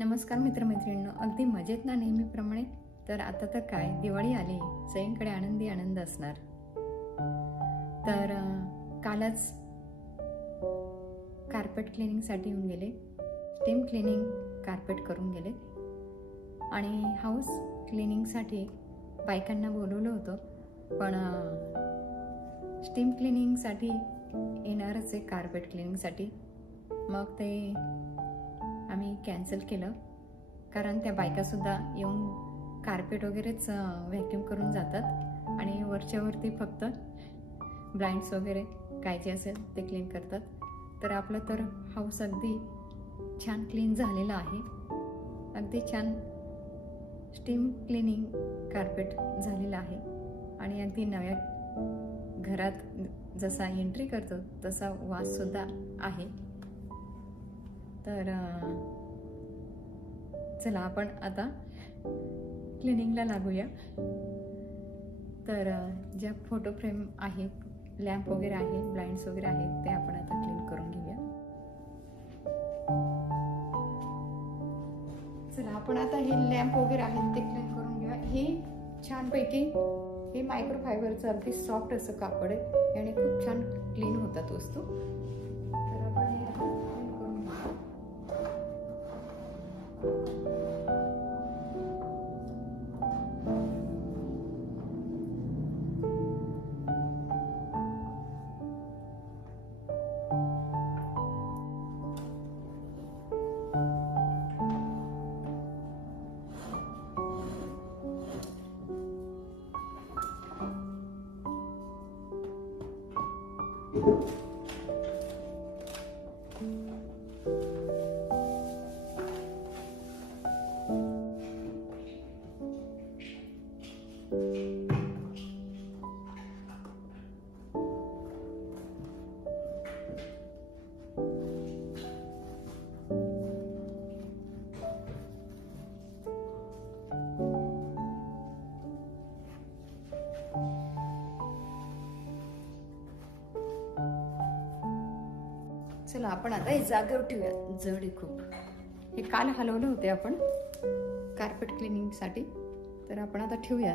नमस्कार मित्रमैत्रिणींनो, अगदी मजेत ना नेहमीप्रमाणे. तर आता तर काय, दिवाळी आली, सगळीकडे आनंदी आनंद असणार. तर कालच कार्पेट क्लिनिंगसाठी येऊन गेले, स्टीम क्लिनिंग कार्पेट करून गेले आणि हाऊस क्लिनिंगसाठी बायकांना बोलवलं होतं. पण स्टीम क्लिनिंगसाठी येणारच आहे कार्पेट क्लिनिंगसाठी. मग ते आम्ही कॅन्सल केलं, कारण त्या बायकासुद्धा येऊन कार्पेट वगैरेच व्हॅक्यूम करून जातात आणि वरच्यावरती फक्त ब्लाइंड्स वगैरे काय जे असेल ते क्लीन करतात. तर आपलं तर हाऊस अगदी छान क्लीन झालेला आहे, अगदी छान स्टीम क्लिनिंग कार्पेट झालेला आहे आणि अगदी नव्या घरात जसा एंट्री करतो तसा वाससुद्धा आहे. तर चला आपण आता क्लिनिंगला लागूया. तर ज्या फोटो फ्रेम आहेत, लॅम्प वगैरे आहे, ब्लाइंड्स वगैरे आहेत, ते आपण आता क्लीन करून घेऊया. चला आपण आता हे लॅम्प वगैरे आहेत ते क्लीन करून घेऊया. हे छानपैकी हे मायक्रोफायबरचं अगदी सॉफ्ट असं कापड आहे आणि खूप छान क्लीन होतात वस्तू. तर आपण हे क्लीन करून घेऊया. चला आपण आता हे जागेवर ठेवूया. जड आहे खूप. हे काल हलवले होते आपण कार्पेट क्लिनिंगसाठी, तर आपण आता ठेवूया.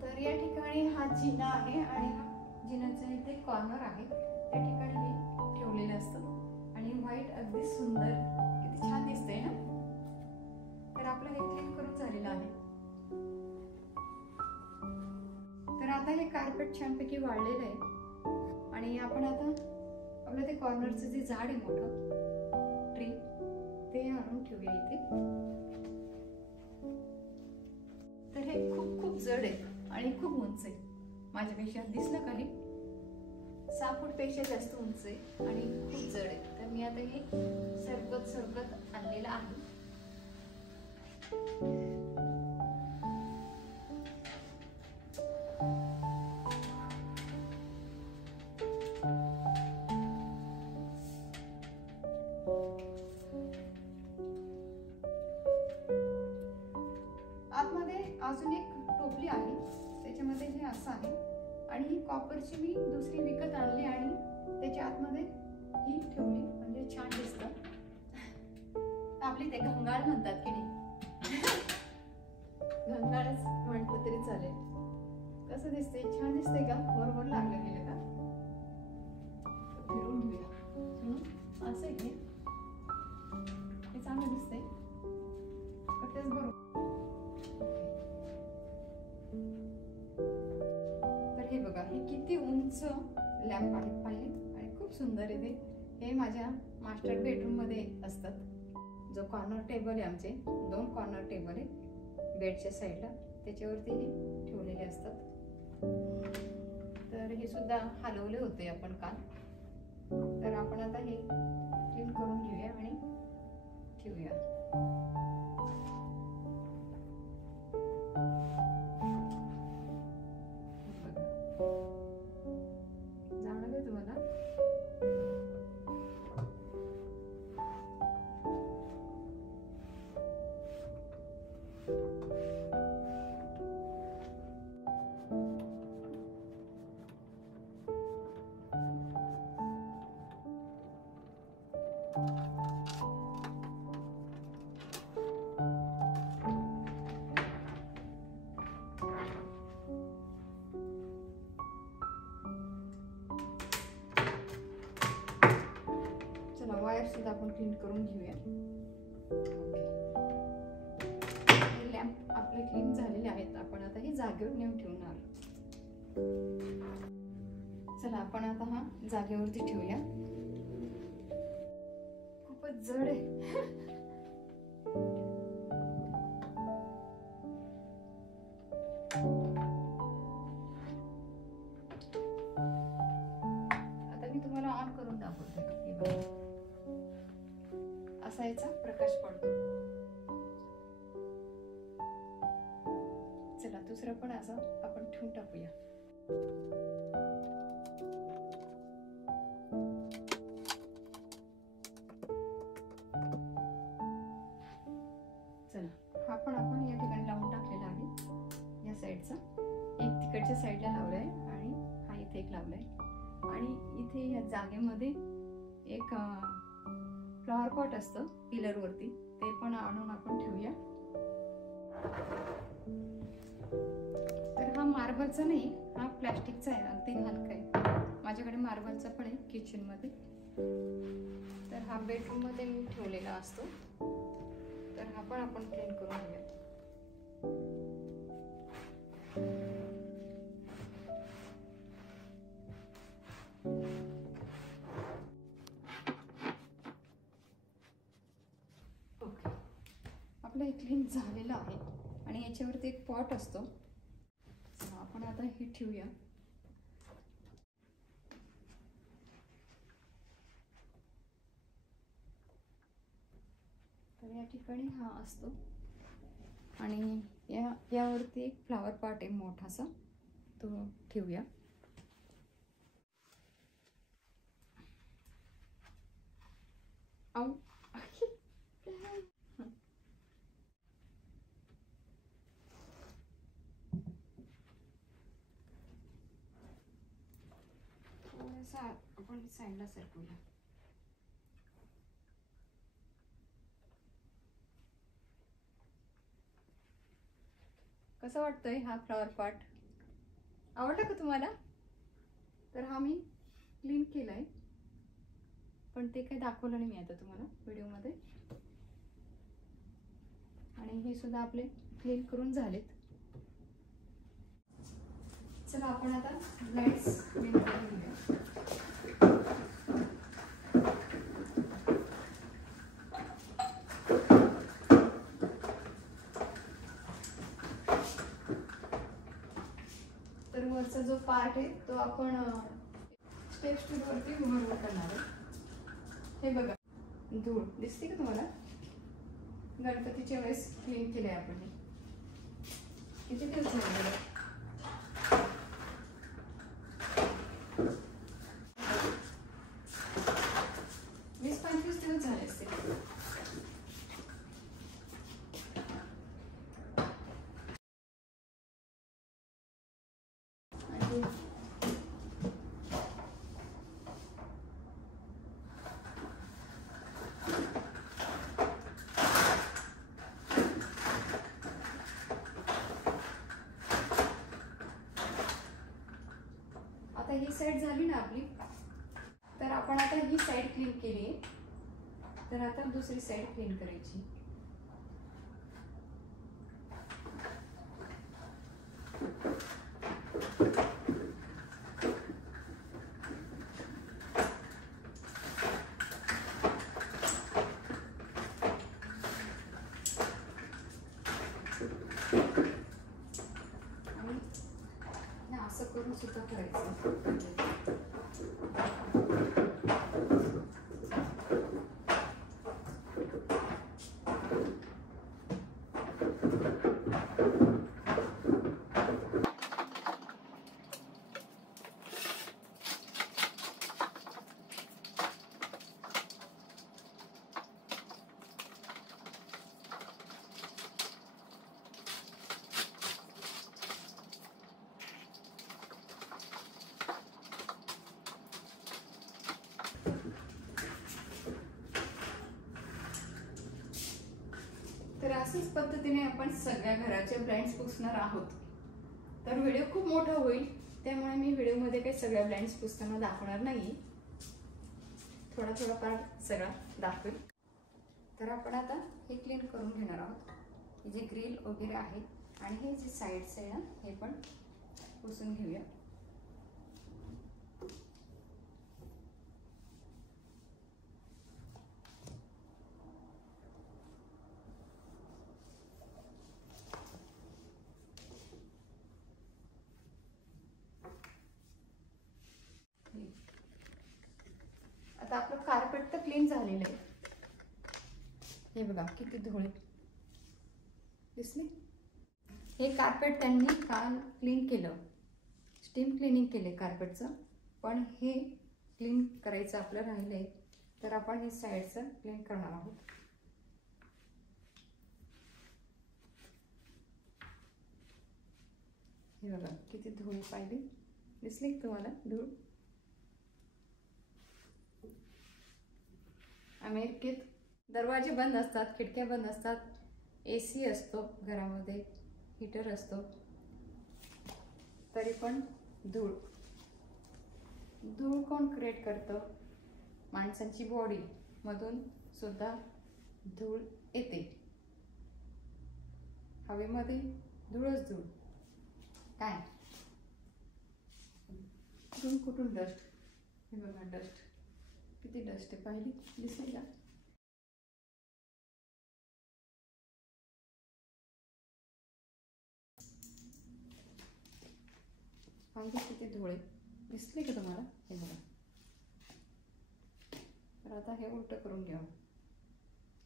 तर या ठिकाणी हा जिना आहे आणि हा जिन्याचा इथे कॉर्नर आहे, त्या ठिकाणी हे ठेवलेलं असतं आणि व्हाईट अगदी सुंदर, किती छान दिसतंय ना. तर आपलं हे क्लीन करून झालेलं आहे. तर आता हे कार्पेट छानपैकी वाळलेलं आहे आणि आपण आता आपलं ते कॉर्नरचं जे झाड आहे मोठं ट्री, ते आणून ठेवूया इथे. तर हे खूप खूप जड आहे आणि खूप उंच आहे. माझ्यापेक्षा दिसलं काही 6 फूट पेक्षा जास्त उंच आहे आणि खूप जड आहे. तर मी आता हे सरकत आणलेलं आहे. आतमध्ये अजून एक टोपली आहे, त्याच्यामध्ये हे असं आहे आणि ही कॉपरची मी दुसरी विकत आणली आणि त्याच्या आतमध्ये ही ठेवली, म्हणजे छान दिसतं. आपली ते घंगाळ म्हणतात की नाही, घंगाळच म्हटलं तरी चालेल. कसं दिसतंय? छान दिसतंय का? बरोबर लागलं गेलं का? फिरून घेऊया. असं आहे हे चांगलं दिसतंय का? तेच बरोबर. तर हे बघा, हे किती उंच लॅम्प आहेत पाहिले, आणि खूप सुंदर आहे ते. हे माझ्या मास्टर बेडरूम मध्ये असतात. जो कॉर्नर टेबल आहे, आमचे 2 कॉर्नर टेबल आहे बेडच्या साईडला, त्याच्यावरती हे ठेवलेले असतात. तर हे सुद्धा हलवले होते आपण काल. तर आपण आता हे क्लीन करून घेऊया आणि ठेवूया. जाणवलं तुम्हाला? चला वायर सुद्धा आपण क्लीन करून घेऊया. हे लॅम्प आपले क्लीन झालेले आहेत. आपण आता हे जागेवर नेऊन ठेवणार. चला आपण आता हा जागेवरती ठेवूया. खूपच जड आहे. आता मी तुम्हाला ऑन करून दाखवते. हे बघा, असा याचा प्रकाश पडतो. चला दुसरं पण असं आपण ठेवून टाकूया. चला हा पण आपण या ठिकाणी लावून टाकलेला आहे. या साईडचा एक तिकडच्या साईडला लावलाय आणि हा इथे एक लावलाय. आणि इथे या जागेमध्ये एक फ्लॉवर पॉट असतं पिलर वरती, ते पण आणून आपण ठेवूया. तर हा मार्बलचा नाही, हा प्लॅस्टिकचा आहे. अगदी हलका आहे. माझ्याकडे मार्बलचा पण आहे किचन मध्ये. तर हा बेडरूम मध्ये मी ठेवलेला असतो. तर हा पण आपण क्लीन करून घेऊया. ओके, आपलं हे क्लीन झालेलं आहे. आणि याच्यावरती एक पॉट असतो. आपण आता हे ठेवूया. तर या ठिकाणी हा असतो आणि यावरती एक फ्लावर पॉट आहे मोठासा, तो ठेवूया. थोडासा आपण साईडला सरकूया. कसं वाटतंय हा फ्लॉवर पॉट? आवडला का तुम्हाला? तर हा मी क्लीन केलाय, पण ते काही दाखवलं नाही मी आता तुम्हाला व्हिडिओमध्ये. आणि हे सुद्धा आपले क्लीन करून झालेत. चला आपण आता लाईट्स क्लीन करून घेऊया. तर वरचा जो पार्ट आहे तो आपण स्टेप स्टूल वरती उभं करणार आहे. हे बघा, धूळ दिसते का तुम्हाला? गणपतीच्या वेळेस क्लीन केलंय आपण. किती दिवस झाले? 20-25 दिवस झाले असते. आता ही साइड झाली ना आपली, तर आपण आता ही साइड क्लीन केली आहे. तर आता दुसरी साइड क्लीन करायची. आणि असं करून सुद्धा करायचं. तर अशाच पद्धतीने आपण सगळ्या घराचे ब्लाइंड्स पुसणार आहोत. तर व्हिडिओ खूप मोठा होईल, त्यामुळे मी व्हिडिओमध्ये काही सगळ्या ब्लाइंड्स पुसताना दाखवणार नाही, थोडा थोडा पार्ट सगळा दाखवेल. तर आपण आता हे क्लीन करून घेणार आहोत. हे जे ग्रिल वगैरे आहे आणि हे जे साईड्स आहे ना, हे पण पुसून घेऊया. आता आपलं कार्पेट तर क्लीन झालेलं आहे. हे बघा किती धूळ दिसली. हे कार्पेट त्यांनी काल क्लीन केलं, स्टीम क्लिनिंग केले कार्पेटचं. पण हे क्लीन करायचं आपलं राहिलंय, तर आपण हे साईडचं क्लीन करणार आहोत. हे बघा किती धूळ पाहिली, दिसली तुम्हाला धूळ. अमेरिकेत दरवाजे बंद असतात, खिडक्या बंद असतात, AC असतो घरामध्ये, हीटर असतो, तरी पण धूळ कोण क्रिएट करतं? माणसांची बॉडी मधून सुद्धा धूळ येते. हवेमध्ये धूळच धूळ. काय कुठून डस्ट. हे बघा डस्ट, किती डस्ट आहे पाहिली, दिसली का? पाहिजे किती धूळ आहे, दिसली का तुम्हाला? हे बघा. तर आता हे उलट करून घ्या.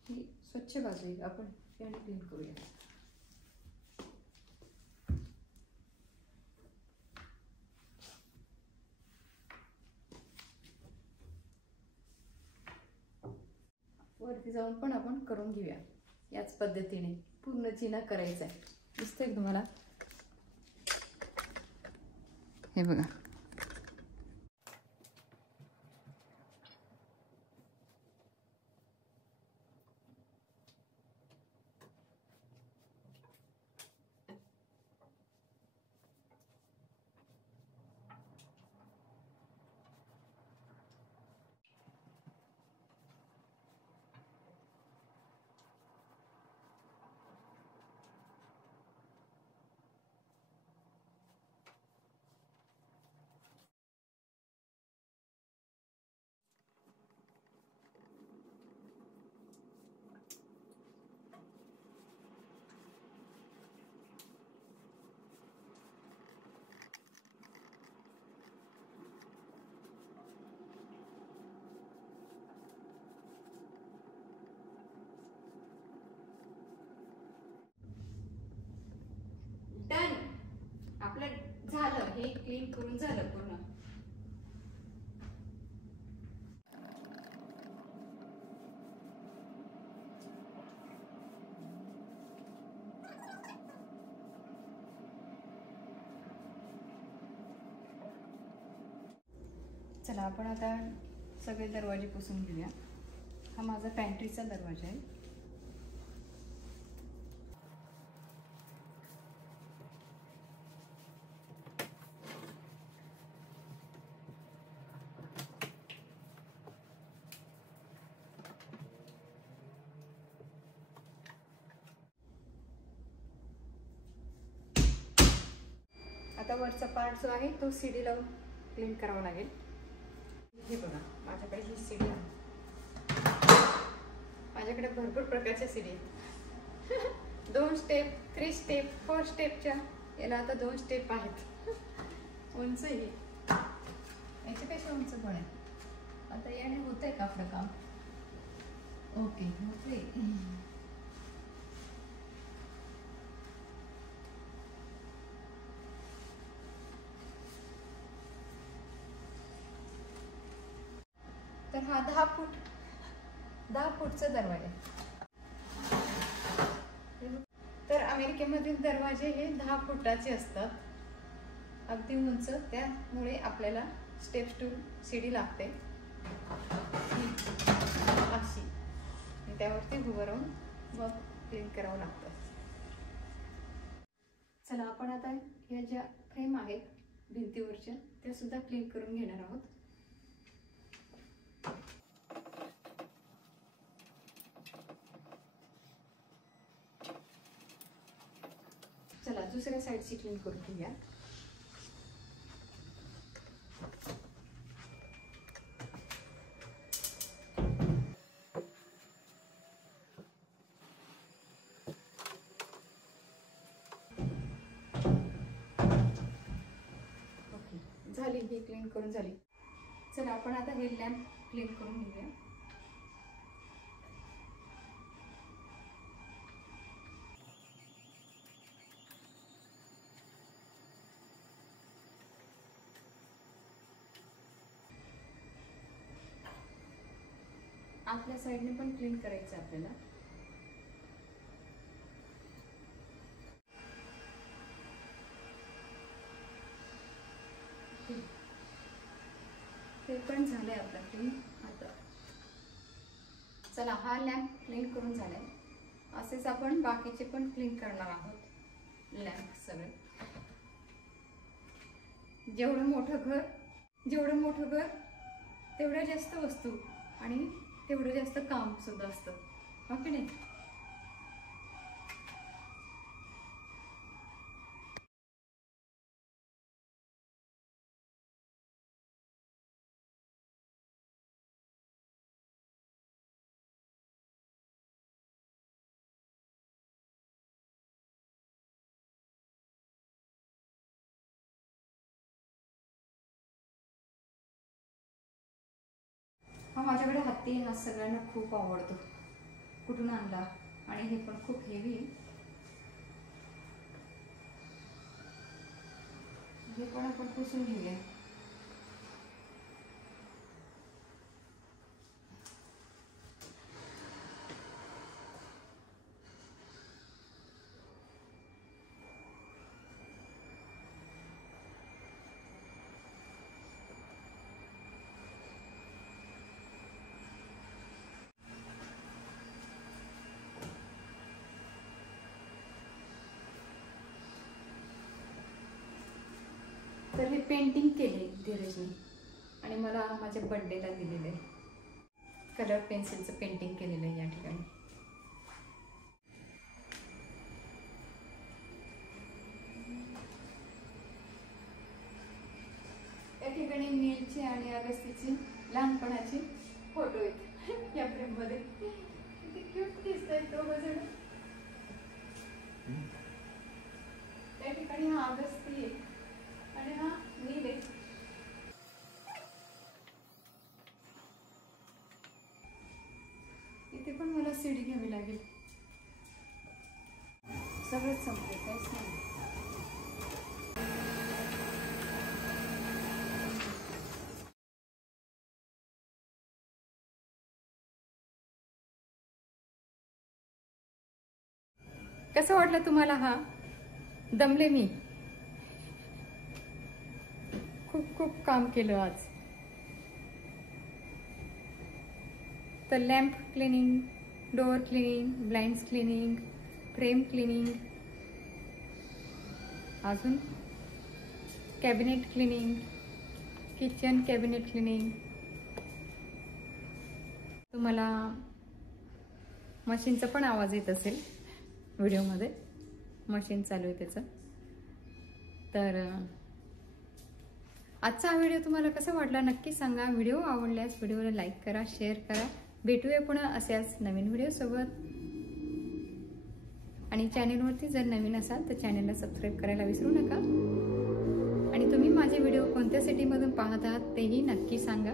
ही स्वच्छ बाजू आहे, आपण याने क्लीन करूया. वरती जाऊन पण आपण करून घेऊया याच पद्धतीने. पूर्ण जिना करायचा आहे. दिसतंय तुम्हाला? हे बघा. डन. आपलं झालं, हे क्लीन करून झालं पूर्ण. चला आपण आता सगळे दरवाजे पुसून घेऊया. हा माझा पॅन्ट्रीचा दरवाजा आहे. आता वरचा पार्ट जो आहे तो सीडी लावून क्लीन करावा लागेल. हे बघा माझ्याकडे ही सीडी आहे. माझ्याकडे भरपूर प्रकारच्या सीडी आहेत. 2 स्टेप, 3 स्टेप, 4 स्टेपच्या. याला आता 2 स्टेप आहेत. उंच आहे, याच्यापेक्षा उंच पण आहे. आता याने होतंय का आपलं काम? ओके होतंय. तर हा 10 फूटचा दरवाजा. तर अमेरिकेमधील दरवाजे हे 10 फुटाचे असतात, अगदी उंच. त्यामुळे आपल्याला स्टेप्स टू सीडी लागते अशी, त्यावरती उभं राहून मग क्लीन करावं लागतं. चला आपण आता या ज्या फ्रेम आहेत भिंतीवरच्या त्या सुद्धा क्लीन करून घेणार आहोत. चला दुसऱ्या साईडची क्लीन करून घेऊया. झाली ही क्लीन करून झाली. चला आपण आता हे लॅम्प क्लीन करून घेऊया. आतल्या साईडने पण क्लीन करायचं आपल्याला. ते पण झालंय आपलं क्लीन. आता चला हा लॅम्प क्लीन करून झालाय. असेच आपण बाकीचे पण क्लीन करणार आहोत लॅम्प सगळे. जेवढं मोठं घर तेवढ्या जास्त वस्तू आणि तेवढं जास्त काम सुद्धा असतं, हो की नाही? हा माझ्याकडे हत्ती हा सगळ्यांना खूप आवडतो. कुठून आणला आणि हे पण खूप हेवी आहे. हे पण आपण पुसून घेऊया. तर हे पेंटिंग केले धीरजने आणि मला माझ्या बर्थडेला दिलेलं आहे. कलर पेन्सिलचं पेंटिंग केलेलं आहे या ठिकाणी. या ठिकाणी नीलचे आणि अगस्तीचे लहानपणाचे फोटो आहेत या फ्रेम मध्ये. किती क्यूट दिसतात दोघं जण. त्या ठिकाणी हा अगस्ती आहे आणि हा नील आहे. इथे पण मला सीडी घ्यावी लागेल. सगळंच संपले, काहीच नाही. कसं वाटलं तुम्हाला? हा दमले मी. खूप काम केलं आज. तर lamp cleaning, door cleaning, blinds cleaning, frame cleaning, अजून cabinet cleaning, kitchen cabinet cleaning. तुम्हाला मशीनचा पण आवाज येत असेल व्हिडिओमध्ये. मशीन चालू आहे त्याचं. तर आजचा हा व्हिडिओ तुम्हाला कसा वाटला नक्की सांगा. व्हिडिओ आवडल्यास व्हिडिओला लाईक करा, शेअर करा. भेटूया पुन्हा अशाच नवीन व्हिडिओ सोबत. आणि चॅनेलवरती जर नवीन असाल तर चॅनेलला सबस्क्राईब करायला विसरू नका. आणि तुम्ही माझे व्हिडिओ कोणत्या सिटीमधून पाहत आहात तेही नक्की सांगा.